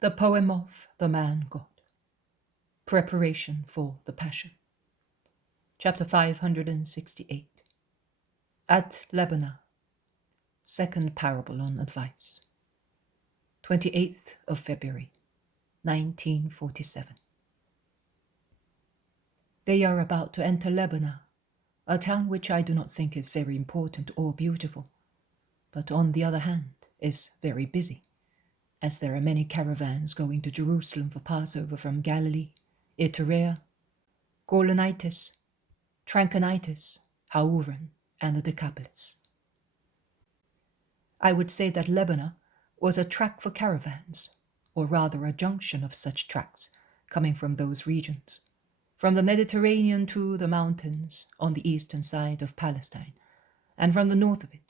The poem of the man God. Preparation for the Passion. Chapter 568. At Lebonah. Second parable on advice. 28th of February, 1947. They are about to enter Lebonah, a town which I do not think is very important or beautiful, but on the other hand is very busy, as there are many caravans going to Jerusalem for Passover from Galilee, Iturea, Gaulonitis, Trachonitis, Hauran, and the Decapolis. I would say that Lebonah was a track for caravans, or rather a junction of such tracks coming from those regions, from the Mediterranean to the mountains on the eastern side of Palestine, and from the north of it,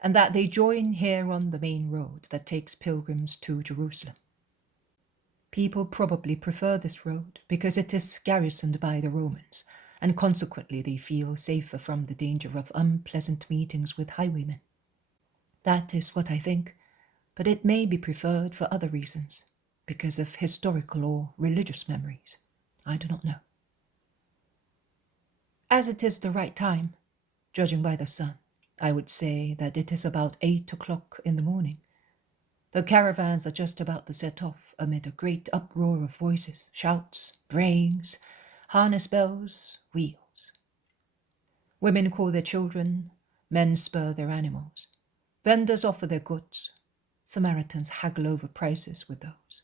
and that they join here on the main road that takes pilgrims to Jerusalem. People probably prefer this road because it is garrisoned by the Romans, and consequently they feel safer from the danger of unpleasant meetings with highwaymen. That is what I think, but it may be preferred for other reasons, because of historical or religious memories. I do not know. As it is the right time, judging by the sun, I would say that it is about 8 o'clock in the morning. The caravans are just about to set off amid a great uproar of voices, shouts, brayings, harness bells, wheels. Women call their children, men spur their animals. Vendors offer their goods. Samaritans haggle over prices with those.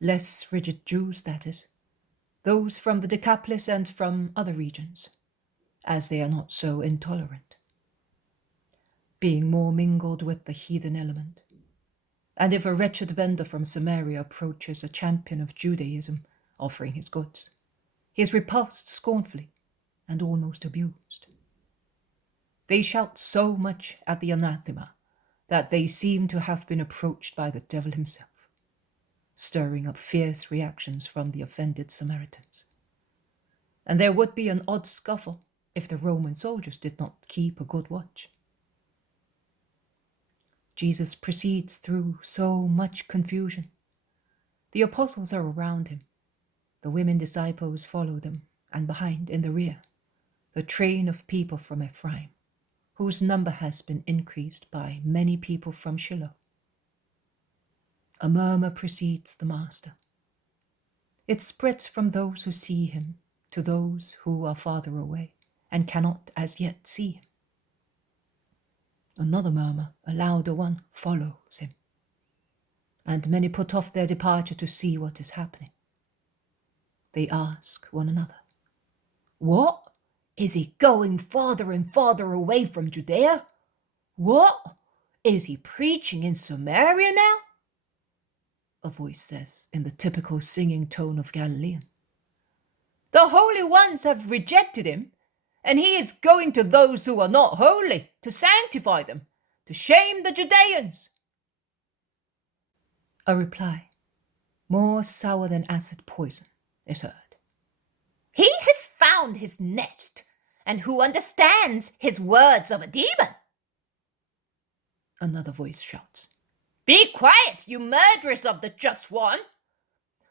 Less rigid Jews, that is, those from the Decapolis and from other regions, as they are not so intolerant, being more mingled with the heathen element. And if a wretched vendor from Samaria approaches a champion of Judaism offering his goods, he is repulsed scornfully and almost abused. They shout so much at the anathema that they seem to have been approached by the devil himself, stirring up fierce reactions from the offended Samaritans. And there would be an odd scuffle if the Roman soldiers did not keep a good watch. Jesus proceeds through so much confusion. The apostles are around him. The women disciples follow them, and behind, in the rear, the train of people from Ephraim, whose number has been increased by many people from Shiloh. A murmur precedes the Master. It spreads from those who see him to those who are farther away and cannot as yet see him. Another murmur, a louder one, follows him, and many put off their departure to see what is happening. They ask one another, "What? Is he going farther and farther away from Judea? What? Is he preaching in Samaria now?" A voice says in the typical singing tone of Galilean. "The holy ones have rejected him, and he is going to those who are not holy to sanctify them, to shame the Judeans." A reply, more sour than acid poison, is heard. "He has found his nest, and who understands his words of a demon?" Another voice shouts, "Be quiet, you murderers of the just one!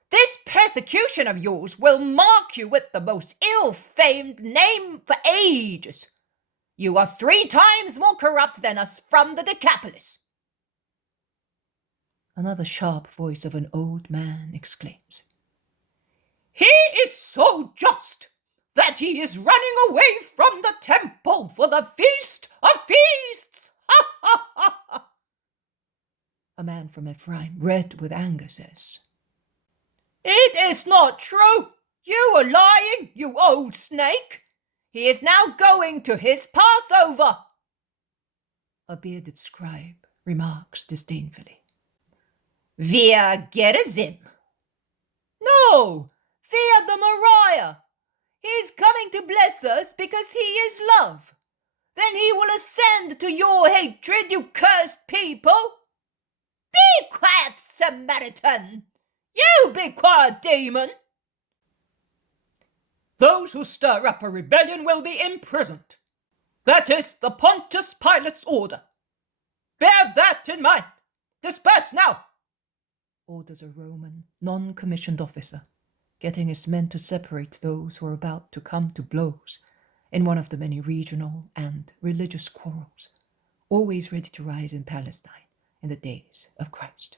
This persecution of yours will mark you with the most ill-famed name for ages. You are 3 times more corrupt than us from the Decapolis." Another sharp voice of an old man exclaims, "He is so just that he is running away from the temple for the feast of feasts. Ha ha ha ha." A man from Ephraim, red with anger, says, "It is not true. You are lying, you old snake. He is now going to his Passover." A bearded scribe remarks disdainfully, "Wir Gerizim." "No, wir the Messiah. He is coming to bless us because he is love. Then he will ascend to your hatred, you cursed people." "Be quiet, Samaritan. You be quiet, demon." "Those who stir up a rebellion will be imprisoned. That is the Pontius Pilate's order. Bear that in mind. Disperse now." orders a Roman non-commissioned officer, getting his men to separate those who are about to come to blows in one of the many regional and religious quarrels, always ready to rise in Palestine in the days of Christ.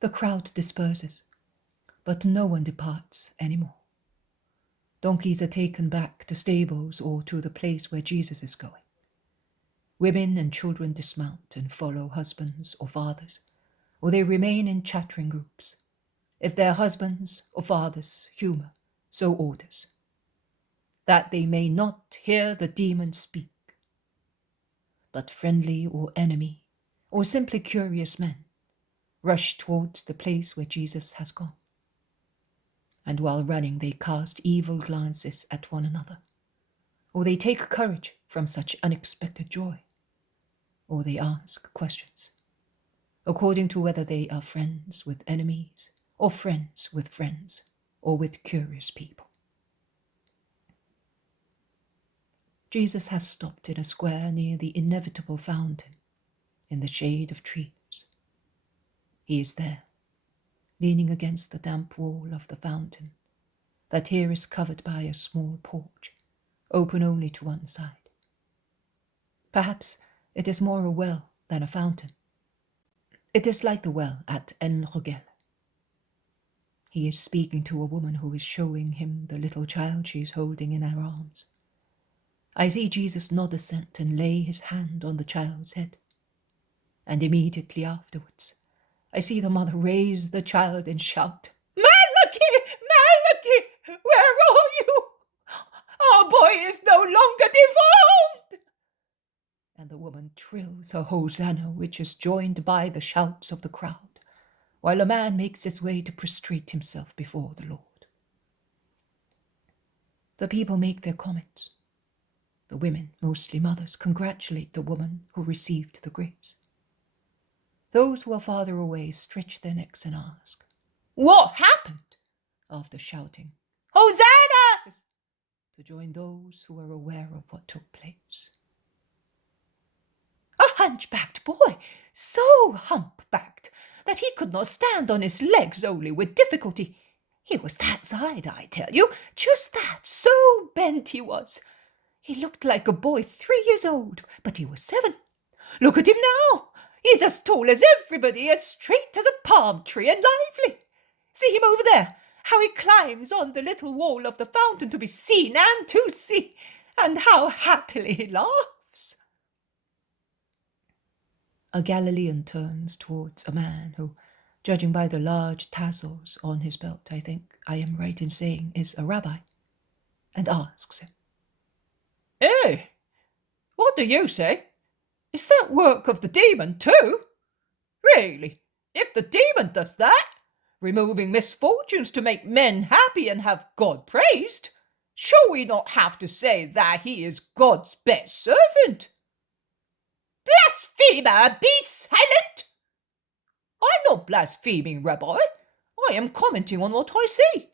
The crowd disperses, but no one departs anymore. Donkeys are taken back to stables or to the place where Jesus is going. Women and children dismount and follow husbands or fathers, or they remain in chattering groups, if their husbands or fathers' humor so orders, that they may not hear the demon speak. But friendly or enemy, or simply curious men, rush towards the place where Jesus has gone. And while running, they cast evil glances at one another, or they take courage from such unexpected joy, or they ask questions, according to whether they are friends with enemies, or friends with friends, or with curious people. Jesus has stopped in a square near the inevitable fountain, in the shade of trees. He is there, leaning against the damp wall of the fountain, that here is covered by a small porch, open only to one side. Perhaps it is more a well than a fountain. It is like the well at En Rogel. He is speaking to a woman who is showing him the little child she is holding in her arms. I see Jesus nod assent and lay his hand on the child's head. And immediately afterwards, I see the mother raise the child and shout, "Malachi! Malachi! Where are you? Our boy is no longer deformed!" And the woman trills her hosanna, which is joined by the shouts of the crowd, while a man makes his way to prostrate himself before the Lord. The people make their comments. The women, mostly mothers, congratulate the woman who received the grace. Those who are farther away stretch their necks and ask, "What happened?" after shouting, "Hosanna!" to join those who are aware of what took place. A hunchbacked boy, so humpbacked that he could not stand on his legs only with difficulty. He was that side, I tell you, just that, so bent he was. He looked like a boy 3 years old, but he was 7. Look at him now. He's as tall as everybody, as straight as a palm tree, and lively. See him over there, how he climbs on the little wall of the fountain to be seen and to see, and how happily he laughs. A Galilean turns towards a man who, judging by the large tassels on his belt, I think I am right in saying is a rabbi, and asks him, "Hey, what do you say? Is that work of the demon too? Really, if the demon does that, removing misfortunes to make men happy and have God praised, shall we not have to say that he is God's best servant?" "Blasphemer, be silent!" "I'm not blaspheming, Rabbi. I am commenting on what I see.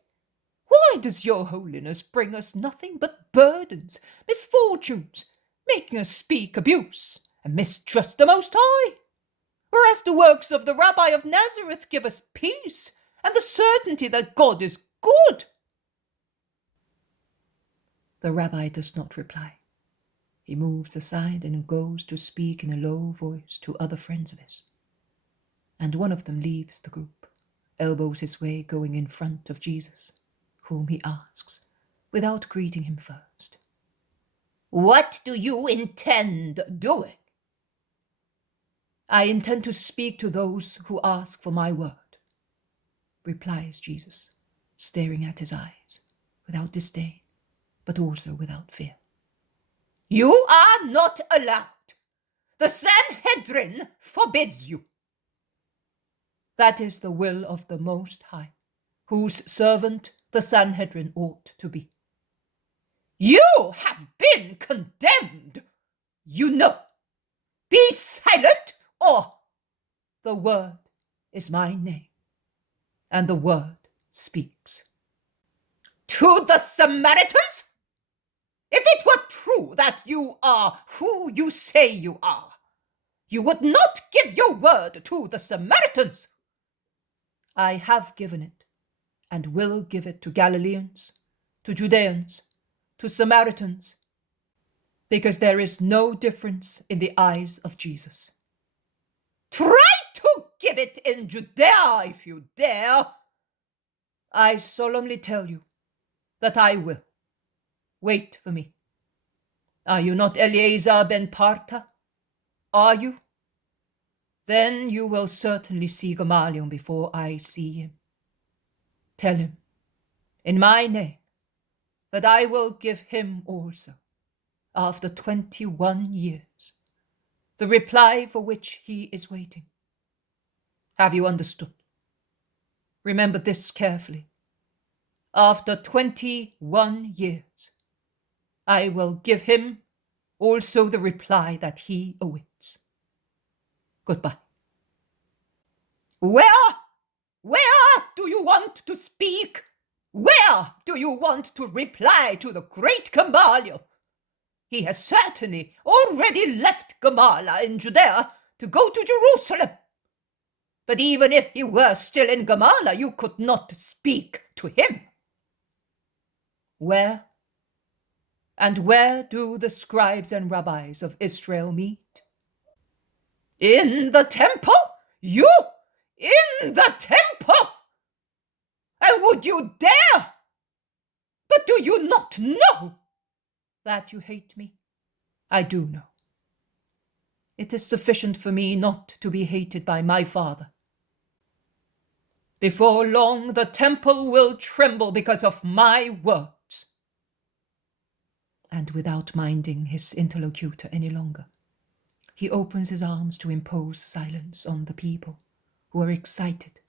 Why does your holiness bring us nothing but burdens, misfortunes, making us speak abuse and mistrust the Most High? Whereas the works of the Rabbi of Nazareth give us peace and the certainty that God is good." The rabbi does not reply. He moves aside and goes to speak in a low voice to other friends of his. And one of them leaves the group, elbows his way going in front of Jesus, whom he asks, without greeting him first, "What do you intend doing?" "I intend to speak to those who ask for my word," replies Jesus, staring at his eyes, without disdain, but also without fear. "You are not allowed. The Sanhedrin forbids you." "That is the will of the Most High, whose servant the Sanhedrin ought to be." "You have been condemned. You know. Be silent, or—" "The word is my name, and the word speaks." "To the Samaritans? If it were true that you are who you say you are, You would not give your word to the Samaritans. I have given it, and will give it to Galileans, to Judeans, to Samaritans, because there is no difference in the eyes of Jesus. Try to give it in Judea if you dare. I solemnly tell you that I will. Wait for me. Are you not Eleazar ben Parta? Are you? Then you will certainly see Gamaliel before I see him. Tell him, in my name, that I will give him also, after 21 years, the reply for which he is waiting. Have you understood? Remember this carefully. After 21 years, I will give him also the reply that he awaits. Goodbye. Where do you want to speak? Where do you want to reply to the great Gamaliel? He has certainly already left Gamala in Judea to go to Jerusalem. But even if he were still in Gamala, you could not speak to him. Where? And where do the scribes and rabbis of Israel meet? In the temple? You? In the temple? And would you dare? But do you not know that you hate me? I do know. It is sufficient for me not to be hated by my Father. Before long, the temple will tremble because of my words. And without minding his interlocutor any longer, he opens his arms to impose silence on the people, who are excited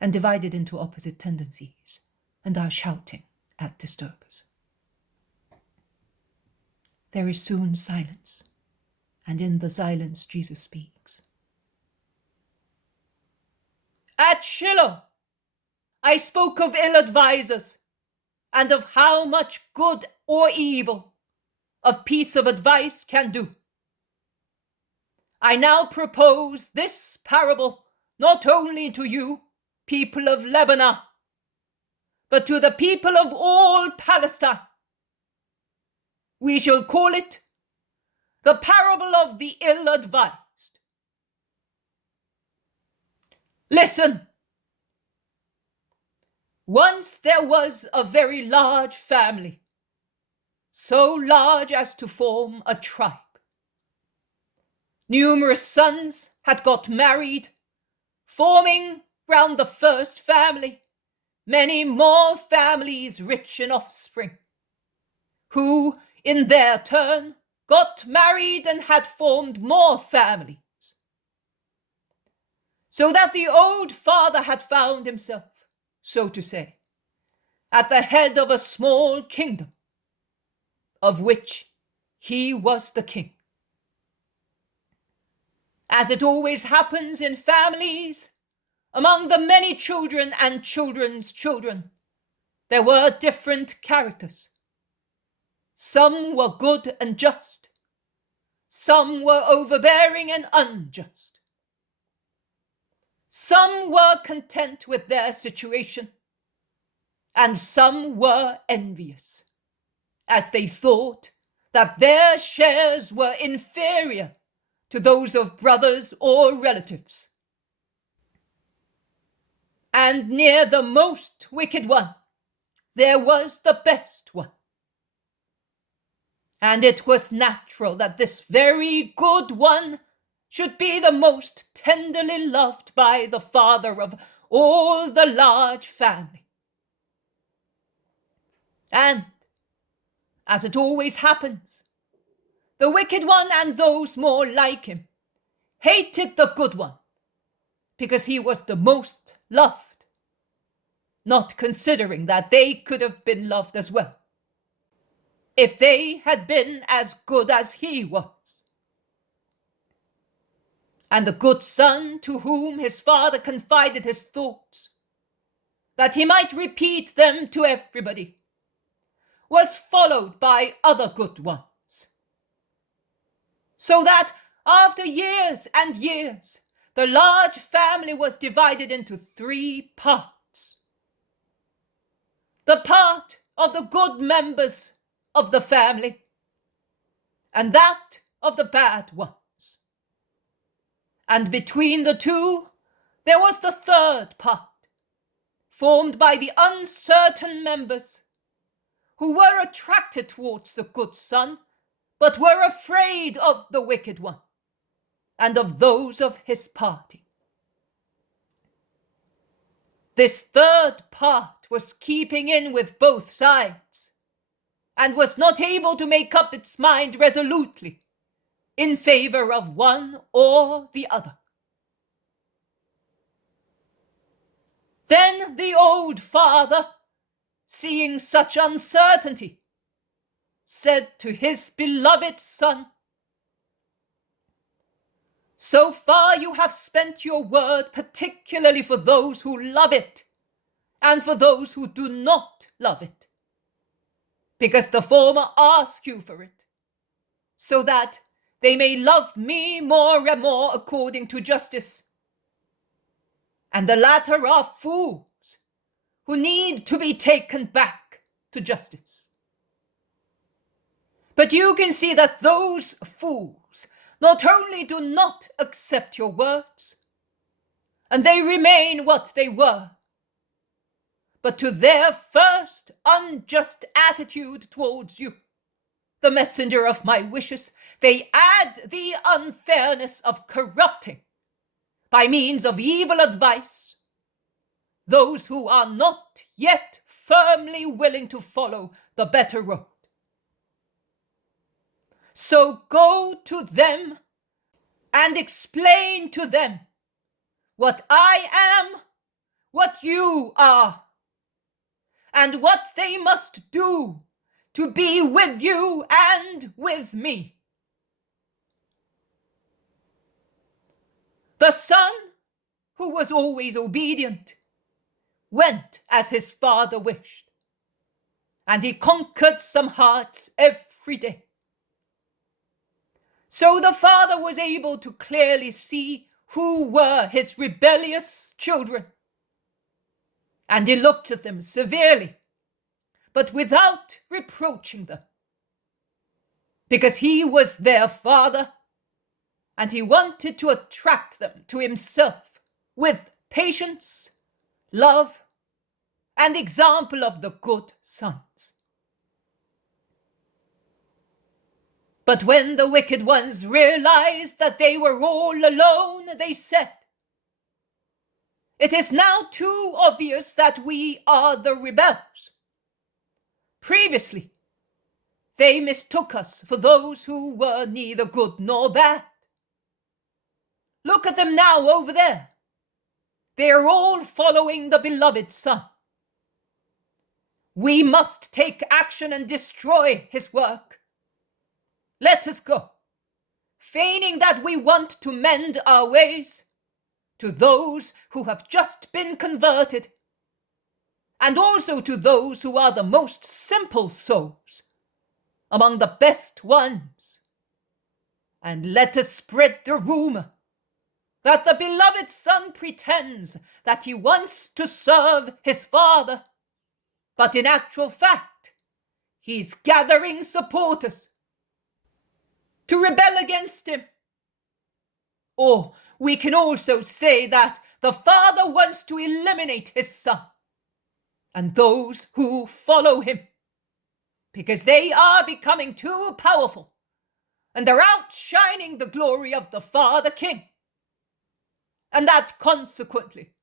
and divided into opposite tendencies, and are shouting at disturbers. There is soon silence, and in the silence Jesus speaks. At Shiloh, I spoke of ill advisers, and of how much good or evil a piece of advice can do. I now propose this parable not only to you, people of Lebonah, but to the people of all Palestine. We shall call it the parable of the ill-advised. Listen. Once there was a very large family, so large as to form a tribe. Numerous sons had got married, forming round the first family many more families rich in offspring, who in their turn got married and had formed more families, so that the old father had found himself, so to say, at the head of a small kingdom, of which he was the king. As it always happens in families, among the many children and children's children, there were different characters. Some were good and just. Some were overbearing and unjust. Some were content with their situation, and some were envious, as they thought that their shares were inferior to those of brothers or relatives. And near the most wicked one, there was the best one. And it was natural that this very good one should be the most tenderly loved by the father of all the large family. And, as it always happens, the wicked one and those more like him hated the good one because he was the most loved, not considering that they could have been loved as well, if they had been as good as he was. And the good son, to whom his father confided his thoughts, that he might repeat them to everybody, was followed by other good ones, so that after years and years, the large family was divided into 3 parts. The part of the good members of the family, and that of the bad ones. And between the two, there was the 3rd part, formed by the uncertain members, who were attracted towards the good son, but were afraid of the wicked one, and of those of his party. This 3rd part was keeping in with both sides, and was not able to make up its mind resolutely in favor of one or the other. Then the old father, seeing such uncertainty, said to his beloved son, "So far you have spent your word particularly for those who love it and for those who do not love it, because the former ask you for it, so that they may love me more and more according to justice. And the latter are fools who need to be taken back to justice. But you can see that those fools not only do not accept your words, and they remain what they were, but to their first unjust attitude towards you, the messenger of my wishes, they add the unfairness of corrupting, by means of evil advice, those who are not yet firmly willing to follow the better road. So go to them and explain to them what I am, what you are, and what they must do to be with you and with me." The son, who was always obedient, went as his father wished, and he conquered some hearts every day. So the father was able to clearly see who were his rebellious children, and he looked at them severely, but without reproaching them, because he was their father, and he wanted to attract them to himself with patience, love, and example of the good sons. But when the wicked ones realized that they were all alone, they said, "It is now too obvious that we are the rebels. Previously, they mistook us for those who were neither good nor bad. Look at them now over there. They are all following the beloved son. We must take action and destroy his work. Let us go, feigning that we want to mend our ways, to those who have just been converted, and also to those who are the most simple souls, among the best ones. And let us spread the rumor that the beloved son pretends that he wants to serve his father, but in actual fact, he's gathering supporters to rebel against him. Or we can also say that the father wants to eliminate his son and those who follow him, because they are becoming too powerful and are outshining the glory of the father king. And that consequently,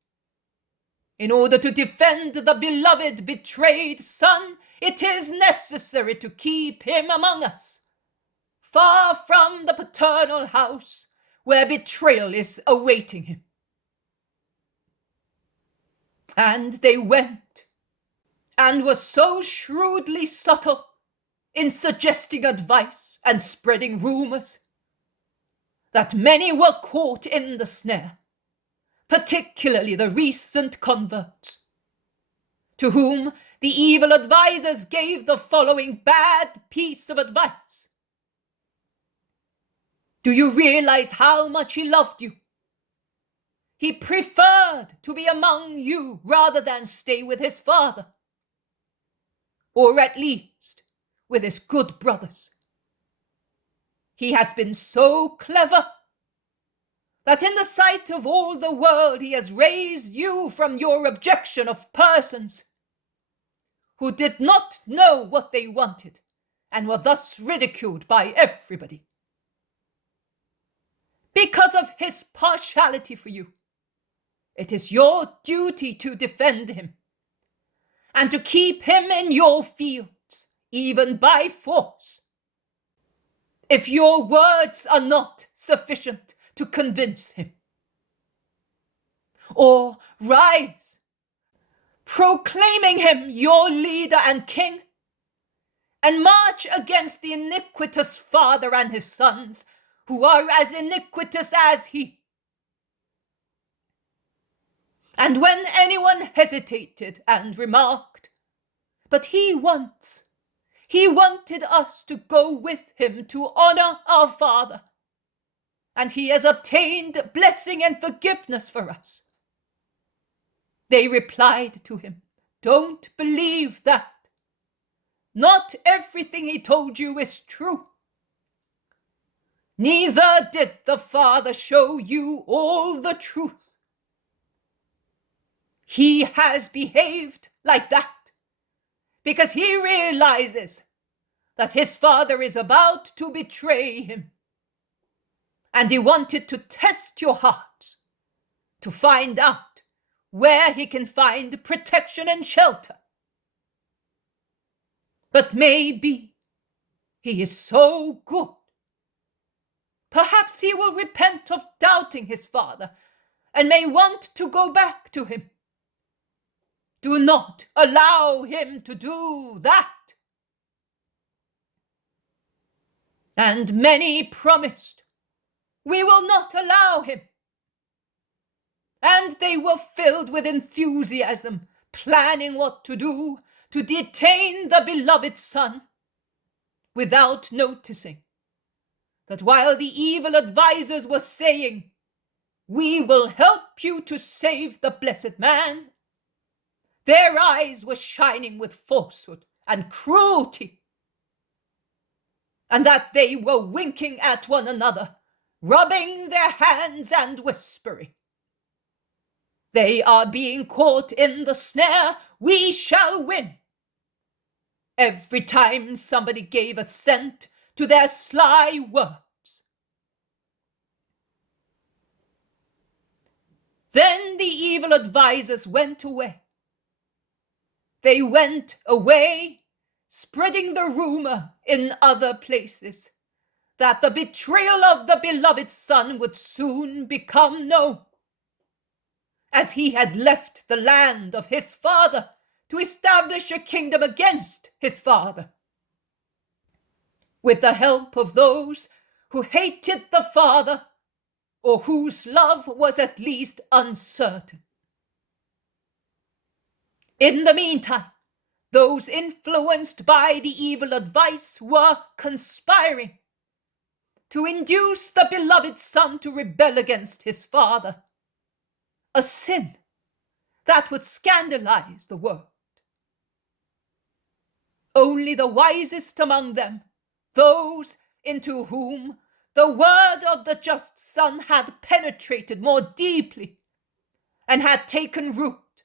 in order to defend the beloved betrayed son, it is necessary to keep him among us, far from the paternal house where betrayal is awaiting him." And they went, and were so shrewdly subtle in suggesting advice and spreading rumors, that many were caught in the snare, particularly the recent converts, to whom the evil advisers gave the following bad piece of advice. Do you realize how much he loved you? He preferred to be among you rather than stay with his father, or at least with his good brothers. He has been so clever that in the sight of all the world he has raised you from your objection of persons who did not know what they wanted and were thus ridiculed by everybody. Because of his partiality for you, it is your duty to defend him and to keep him in your fields, even by force. If your words are not sufficient to convince him, or rise, proclaiming him your leader and king, and march against the iniquitous father and his sons, who are as iniquitous as he. And when anyone hesitated and remarked, "But he wanted us to go with him to honor our father, and he has obtained blessing and forgiveness for us," they replied to him, "Don't believe that. Not everything he told you is true. Neither did the Father show you all the truth. He has behaved like that because he realizes that his Father is about to betray him. And he wanted to test your hearts to find out where he can find protection and shelter. But maybe he is so good. Perhaps he will repent of doubting his Father and may want to go back to him. Do not allow him to do that." And many promised, "We will not allow him." And they were filled with enthusiasm, planning what to do to detain the beloved Son, without noticing that while the evil advisers were saying, "We will help you to save the blessed man," their eyes were shining with falsehood and cruelty, and that they were winking at one another, rubbing their hands and whispering, "They are being caught in the snare, we shall win," every time somebody gave assent to their sly words. Then the evil advisers went away. They went away, spreading the rumor in other places that the betrayal of the beloved Son would soon become known, as he had left the land of his father to establish a kingdom against his father, with the help of those who hated the Father or whose love was at least uncertain. In the meantime, those influenced by the evil advice were conspiring to induce the beloved Son to rebel against his Father, a sin that would scandalize the world. Only the wisest among them, those into whom the word of the just Son had penetrated more deeply and had taken root,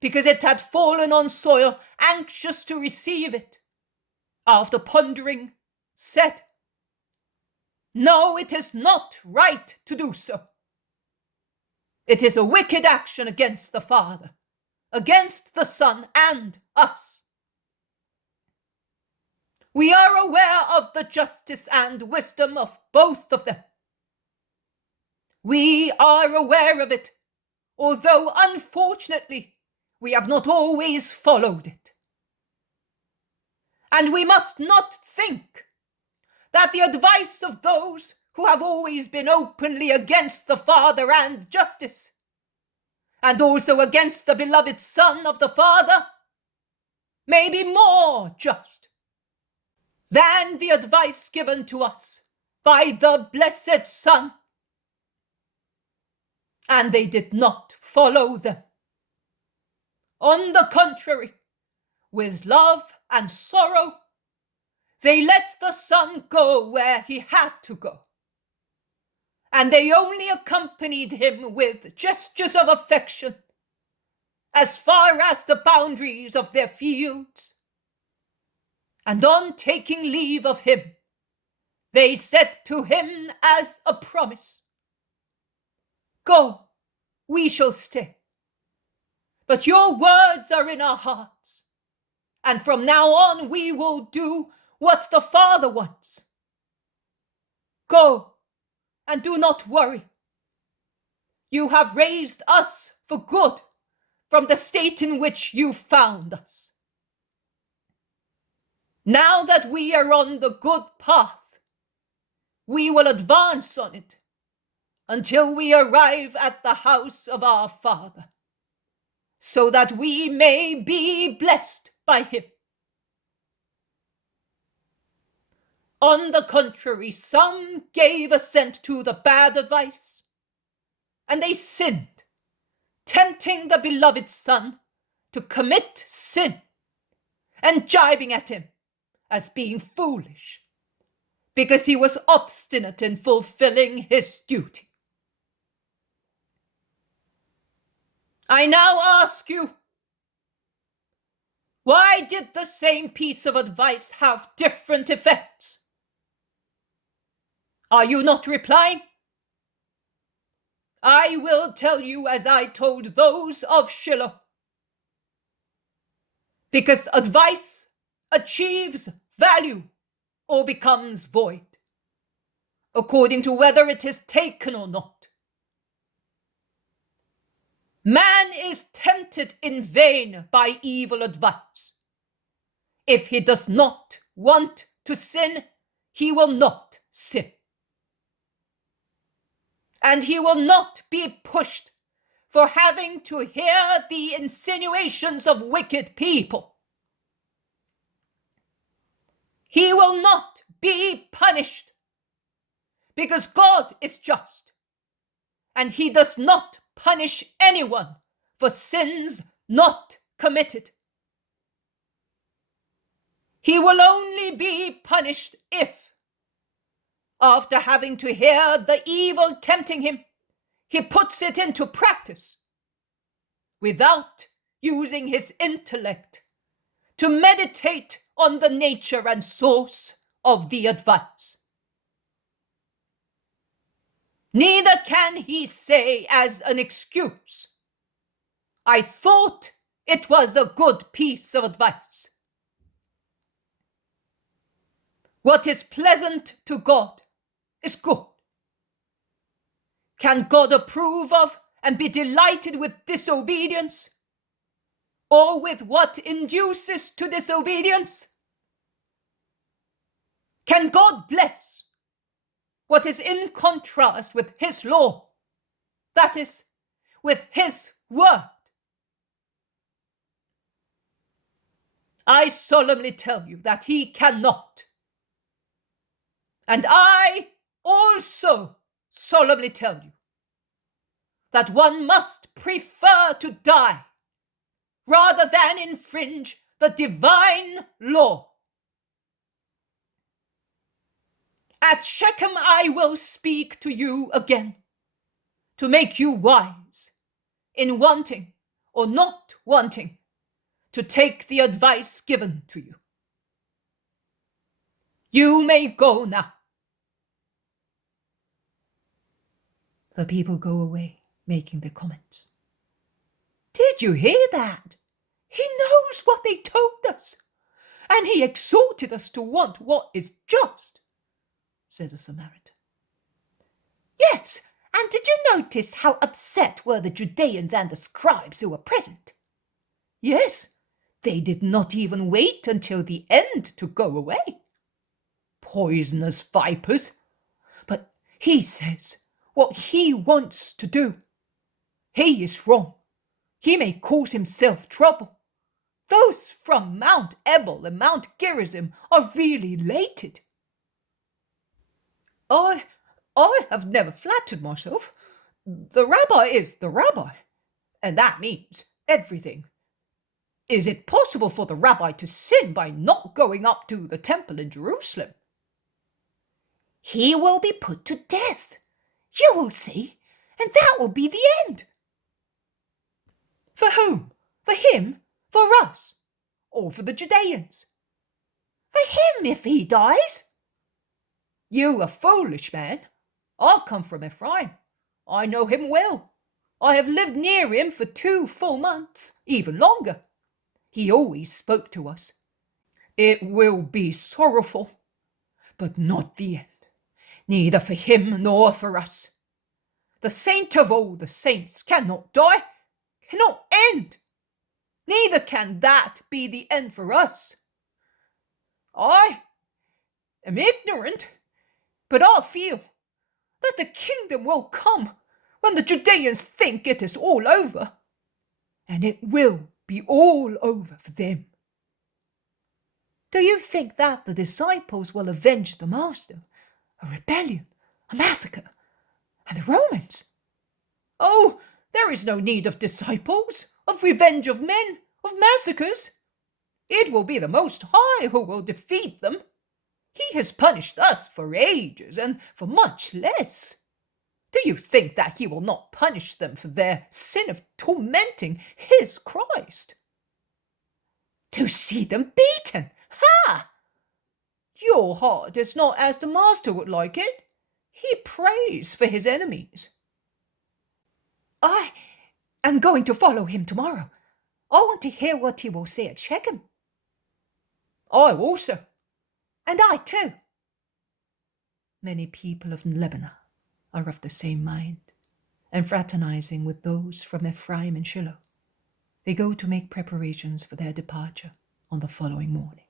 because it had fallen on soil anxious to receive it, after pondering, said, "No, it is not right to do so. It is a wicked action against the Father, against the Son, and us. We are aware of the justice and wisdom of both of them. We are aware of it, although unfortunately we have not always followed it. And we must not think that the advice of those who have always been openly against the Father and justice, and also against the beloved Son of the Father, may be more just than the advice given to us by the blessed Son, and they did not follow them. On the contrary, with love and sorrow, they let the Son go where he had to go, and they only accompanied him with gestures of affection as far as the boundaries of their fields. And on taking leave of him, they said to him as a promise, "Go, we shall stay. But your words are in our hearts, and from now on we will do what the Father wants. Go, and do not worry. You have raised us for good from the state in which you found us. Now that we are on the good path, we will advance on it until we arrive at the house of our Father, so that we may be blessed by him." On the contrary, some gave assent to the bad advice, and they sinned, tempting the beloved Son to commit sin and jibing at him as being foolish, because he was obstinate in fulfilling his duty. I now ask you, why did the same piece of advice have different effects? Are you not replying? I will tell you as I told those of Shiloh. Because advice achieves value or becomes void, according to whether it is taken or not. Man is tempted in vain by evil advice. If he does not want to sin, he will not sin. And he will not be pushed for having to hear the insinuations of wicked people. He will not be punished, because God is just, and he does not punish anyone for sins not committed. He will only be punished if, after having to hear the evil tempting him, he puts it into practice without using his intellect to meditate on the nature and source of the advice. Neither can he say as an excuse, "I thought it was a good piece of advice." What is pleasant to God is good. Can God approve of and be delighted with disobedience, or with what induces to disobedience? Can God bless what is in contrast with his law, that is, with his word? I solemnly tell you that he cannot. And I also solemnly tell you that one must prefer to die rather than infringe the divine law. At Shechem I will speak to you again, to make you wise in wanting or not wanting to take the advice given to you. You may go now. The people go away, making their comments. Did you hear that? He knows what they told us, and he exhorted us to want what is just, says a Samaritan. Yes, and did you notice how upset were the Judeans and the scribes who were present? Yes, they did not even wait until the end to go away. Poisonous vipers. But he says what he wants to do. He is wrong. He may cause himself trouble. Those from Mount Ebal and Mount Gerizim are really elated. I have never flattered myself. The rabbi is the rabbi, and that means everything. Is it possible for the rabbi to sin by not going up to the temple in Jerusalem? He will be put to death. You will see, and that will be the end. For whom? For him? For us? Or for the Judeans? For him if he dies. You a foolish man. I come from Ephraim. I know him well. I have lived near him for 2 full months, even longer. He always spoke to us. It will be sorrowful, but not the end, neither for him nor for us. The saint of all the saints cannot die, cannot end. Neither can that be the end for us. I am ignorant, but I feel that the kingdom will come when the Judeans think it is all over, and it will be all over for them. Do you think that the disciples will avenge the master, a rebellion, a massacre, and the Romans? Oh, there is no need of disciples, of revenge of men, of massacres. It will be the Most High who will defeat them. He has punished us for ages and for much less. Do you think that he will not punish them for their sin of tormenting his Christ? To see them beaten! Ha! Your heart is not as the master would like it. He prays for his enemies. I am going to follow him tomorrow. I want to hear what he will say at Shechem. I also. And I too. Many people of Lebonah are of the same mind, and fraternizing with those from Ephraim and Shiloh, they go to make preparations for their departure on the following morning.